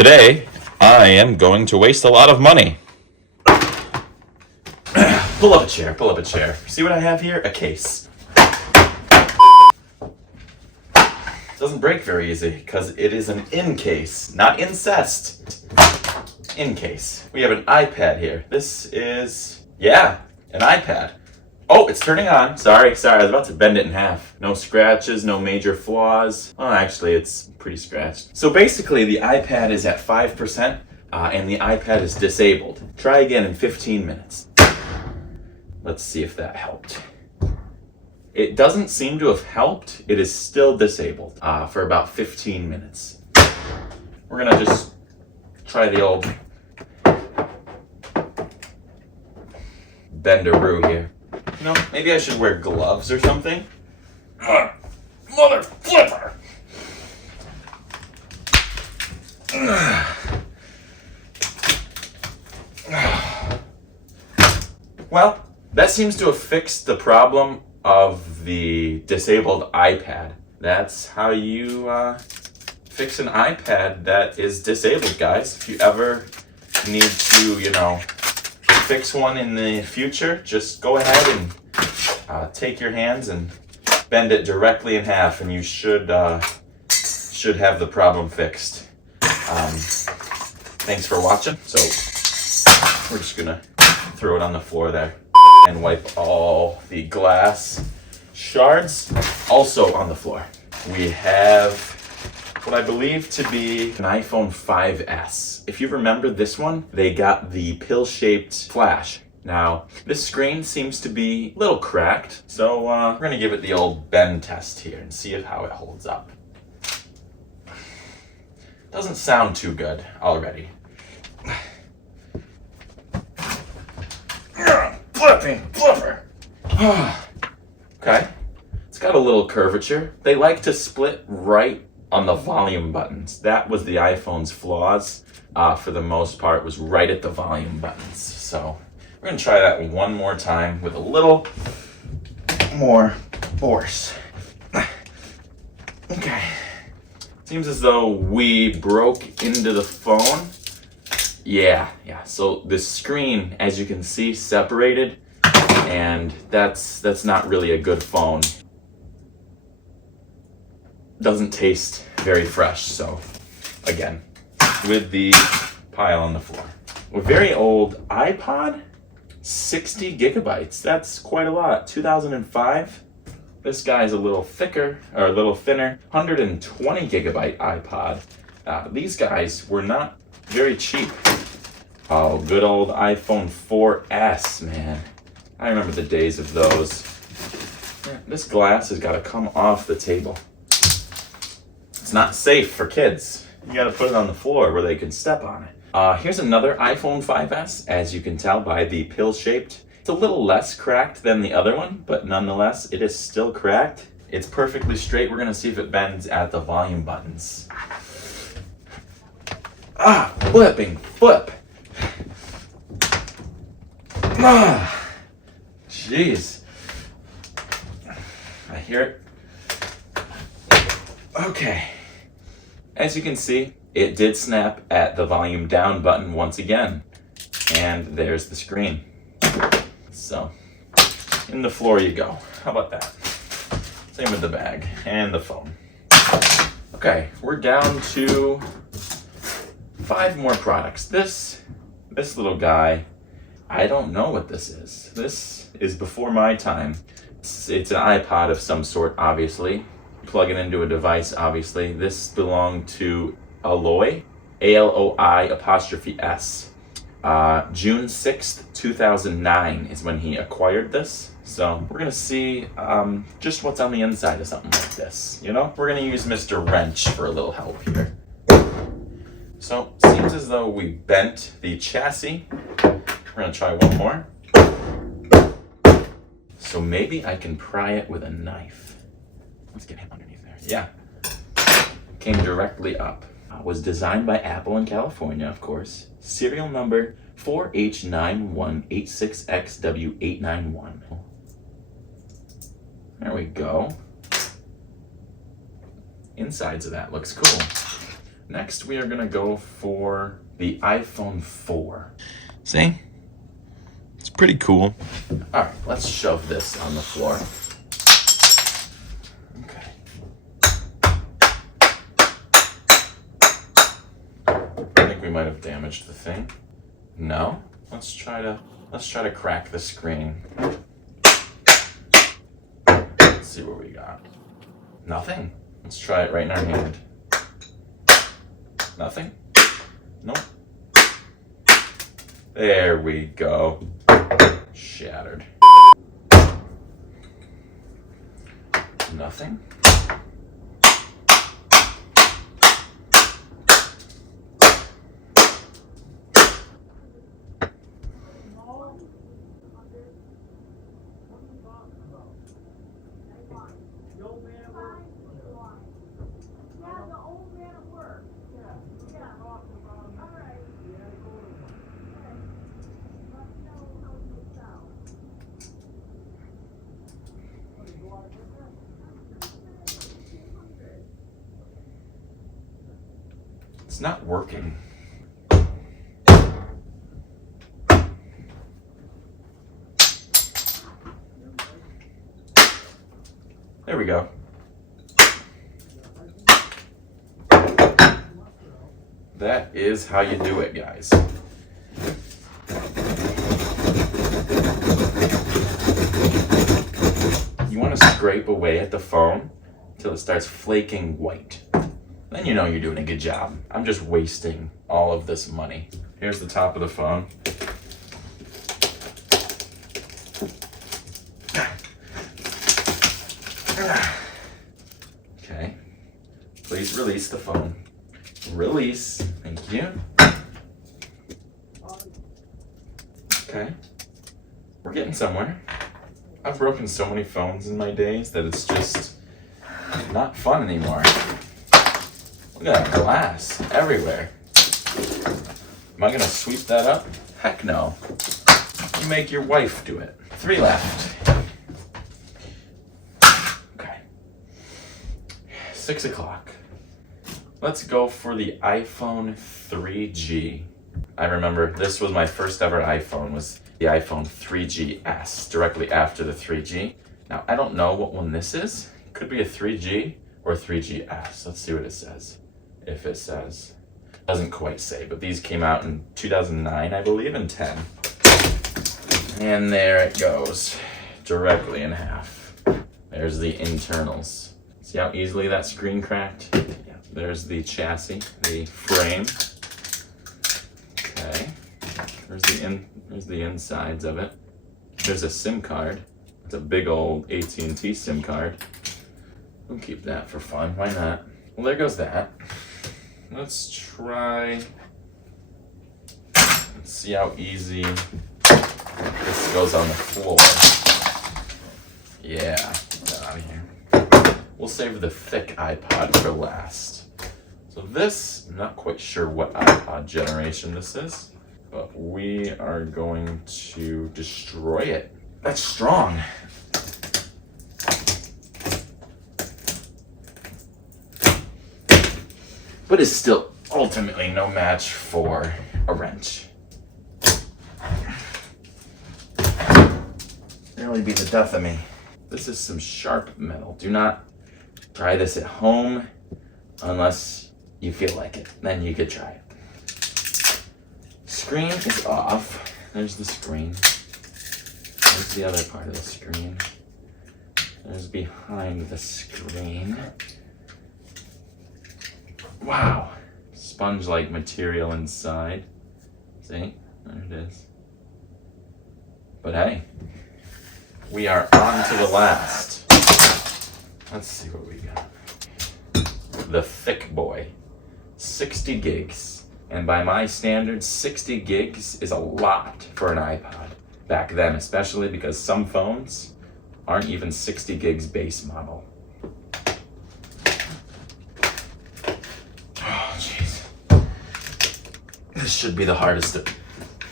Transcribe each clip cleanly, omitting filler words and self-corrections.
Today, I am going to waste a lot of money. Pull up a chair. See what I have here? A case. Doesn't break very easy because it is an in case, not incest. In case. We have an iPad here. This is, an iPad. Oh, it's turning on. Sorry, I was about to bend it in half. No scratches, no major flaws. Well, actually, it's pretty scratched. So basically, the iPad is at 5%, and the iPad is disabled. Try again in 15 minutes. Let's see if that helped. It doesn't seem to have helped. It is still disabled for about 15 minutes. We're gonna just try the old bendaroo here. You know, maybe I should wear gloves or something. Mother flipper! Well, that seems to have fixed the problem of the disabled iPad. That's how you fix an iPad that is disabled, guys. If you ever need to, fix one in the future, just go ahead and take your hands and bend it directly in half, and you should have the problem fixed. Thanks for watching. So we're just gonna throw it on the floor there and wipe all the glass shards also on the floor. We have what I believe to be an iPhone 5S. If you remember this one, they got the pill-shaped flash. Now, this screen seems to be a little cracked, so we're gonna give it the old bend test here and see how it holds up. Doesn't sound too good already. Flipper. Okay, it's got a little curvature. They like to split right on the volume buttons. That was the iPhone's flaws. For the most part, was right at the volume buttons. So we're gonna try that one more time with a little more force. Okay. Seems as though we broke into the phone. Yeah. So the screen, as you can see, separated, and that's not really a good phone. Doesn't taste very fresh, so again, with the pile on the floor. A very old iPod, 60 gigabytes. That's quite a lot. 2005. This guy's a little thicker, or a little thinner. 120 gigabyte iPod. These guys were not very cheap. Oh, good old iPhone 4S, man. I remember the days of those. This glass has got to come off the table. It's not safe for kids. You got to put it on the floor where they can step on it. Here's another iPhone 5S, as you can tell by the pill-shaped. It's a little less cracked than the other one, but nonetheless, it is still cracked. It's perfectly straight. We're gonna see if it bends at the volume buttons. Flip. Jeez. I hear it. Okay. As you can see, it did snap at the volume down button once again. And there's the screen. So, in the floor you go. How about that? Same with the bag and the phone. Okay, we're down to 5 more products. This little guy, I don't know what this is. This is before my time. It's an iPod of some sort, obviously. Plug it into a device, obviously. This belonged to Alloy, ALOI''S. June 6th, 2009 is when he acquired this. So we're gonna see just what's on the inside of something like this. We're gonna use Mr. Wrench for a little help here. So seems as though we bent the chassis. We're gonna try one more. So maybe I can pry it with a knife. Let's get him underneath there. Yeah, came directly up. Was designed by Apple in California, of course. Serial number 4H9186XW891. There we go. Insides of that looks cool. Next, we are gonna go for the iPhone 4. See? It's pretty cool. All right, let's shove this on the floor. Okay. I think we might have damaged the thing. No? Let's try to crack the screen. Let's see what we got. Nothing. Let's try it right in our hand. Nothing? Nope. There we go. Shattered. Nothing? It's not working. There we go. That is how you do it, guys. You want to scrape away at the phone until it starts flaking white. Then you know you're doing a good job. I'm just wasting all of this money. Here's the top of the phone. Okay. Please release the phone. Release. Thank you. Okay. We're getting somewhere. I've broken so many phones in my days that it's just not fun anymore. Look at that glass everywhere. Am I gonna sweep that up? Heck no. You make your wife do it. 3 left. Okay. 6 o'clock. Let's go for the iPhone 3G. I remember this was my first ever iPhone, was the iPhone 3GS, directly after the 3G. Now, I don't know what one this is. It could be a 3G or 3GS. Let's see what it says. If it says. Doesn't quite say, but these came out in 2009, I believe, and 10. And there it goes, directly in half. There's the internals. See how easily that screen cracked? Yeah. There's the chassis, the frame. Okay. There's the insides of it. There's a SIM card. It's a big old AT&T SIM card. We'll keep that for fun. Why not? Well, there goes that. Let's try. Let's see how easy this goes on the floor. Yeah, get out of here. We'll save the thick iPod for last. So this, I'm not quite sure what iPod generation this is, but we are going to destroy it. That's strong. But it's still ultimately no match for a wrench. Nearly be the death of me. This is some sharp metal. Do not try this at home unless you feel like it. Then you could try it. Screen is off. There's the screen. There's the other part of the screen. There's behind the screen. Wow. Sponge-like material inside. See? There it is. But hey, we are on to the last. Let's see what we got. The thick boy. 60 gigs. And by my standards, 60 gigs is a lot for an iPod. Back then, especially because some phones aren't even 60 gigs base model. Oh, jeez. This should be the hardest to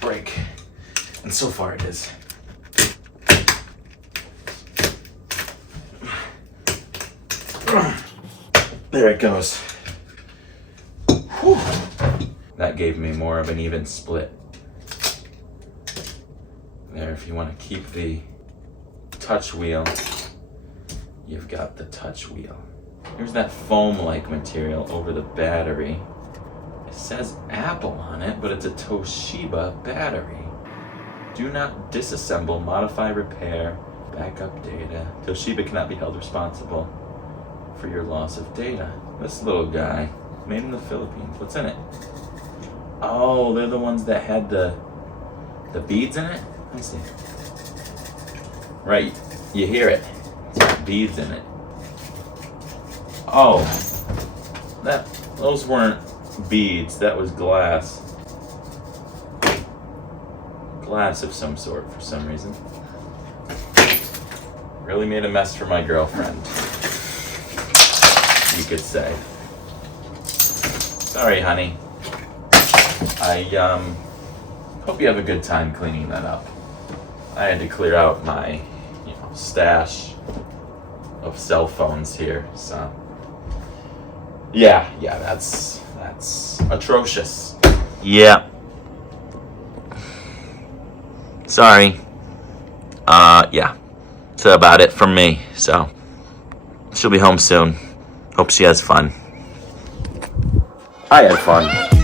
break. And so far it is. There it goes. that gave me more of an even split. There, if you want to keep the touch wheel, you've got the touch wheel. Here's that foam-like material over the battery. It says Apple on it, but it's a Toshiba battery. Do not disassemble, modify, repair, backup data. Toshiba cannot be held responsible for your loss of data. This little guy, made in the Philippines. What's in it? Oh, they're the ones that had the beads in it? Let me see. Right, you hear it. It's got beads in it. Oh, those weren't beads, that was glass. Glass of some sort for some reason. Really made a mess for my girlfriend, you could say. Sorry, honey. I hope you have a good time cleaning that up. I had to clear out my, stash of cell phones here, so yeah, that's atrocious. Yeah. Sorry. Yeah. That's about it from me. So she'll be home soon. Hope she has fun. I had fun.